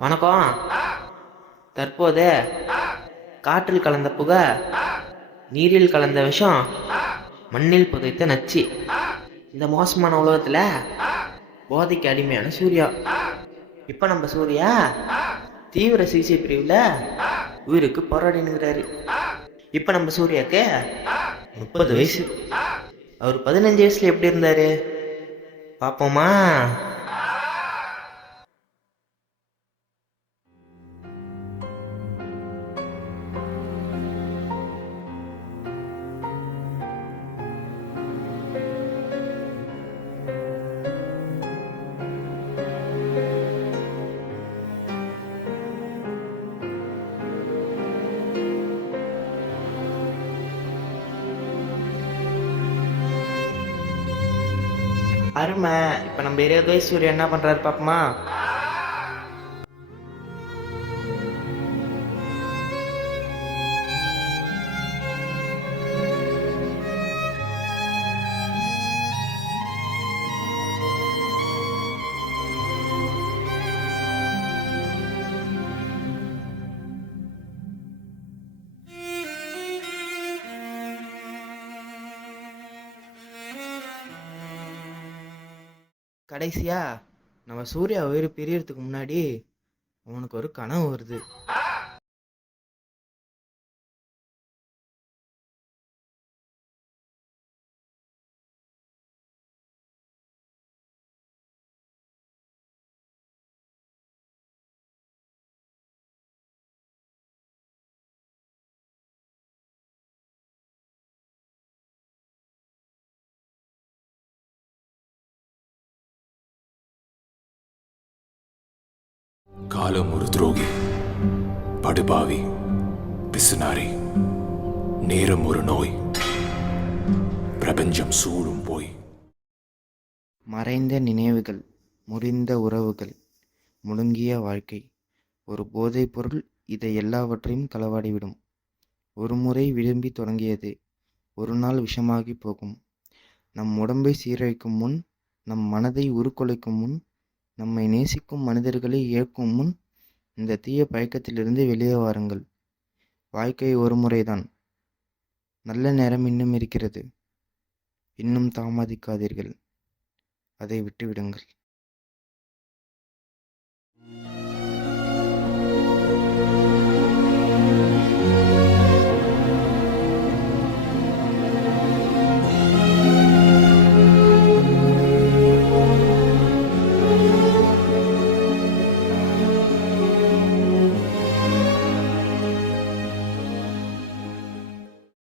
வணக்கம். தற்போது காற்றில் கலந்த புகை, நீரில் கலந்த விஷம், மண்ணில் புதைத்த நச்சு. இந்த மோசமான உலகத்தில் போதைக்கு அடிமையான சூர்யா. இப்போ நம்ம சூர்யா தீவிர சிகிச்சை பிரிவில் உயிருக்கு போராடினுங்கிறாரு. இப்போ நம்ம சூர்யாவுக்கு 30 வயசு. அவர் 15 வயசுல எப்படி இருந்தாரு பார்ப்போமா? அருமை. இப்போ நம்ம 20 வயசு சூர்யா என்ன பண்ணுறாரு பார்ப்போமா? கடைசியா நம்ம சூர்யா உயிர் பிரியறதுக்கு முன்னாடி அவனுக்கு ஒரு கனவு வருது. காலம் ஒரு துரோகி, படுபாவி, பிசுனாரி. நேரம் ஒரு நோய், பிரபஞ்சம் சூடும் போய். மறைந்த நினைவுகள், முறிந்த உறவுகள், முழுங்கிய வாழ்க்கை. ஒரு போதைப் பொருள் இதை எல்லாவற்றையும் களவாடிவிடும். ஒரு முறை விரும்பி தொடங்கியது ஒரு நாள் விஷமாகி போகும். நம் உடம்பை சீரழிக்கும் முன், நம் மனதை உருக்குலைக்கும் முன், நம்மை நேசிக்கும் மனிதர்களை இழக்கும் முன் இந்த தீய பழக்கத்திலிருந்து வெளியே வாருங்கள். வாழ்க்கை ஒரு முறைதான். நல்ல நேரம் இன்னும் இருக்கிறது. இன்னும் தாமதிக்காதீர்கள். அதை விட்டுவிடுங்கள்.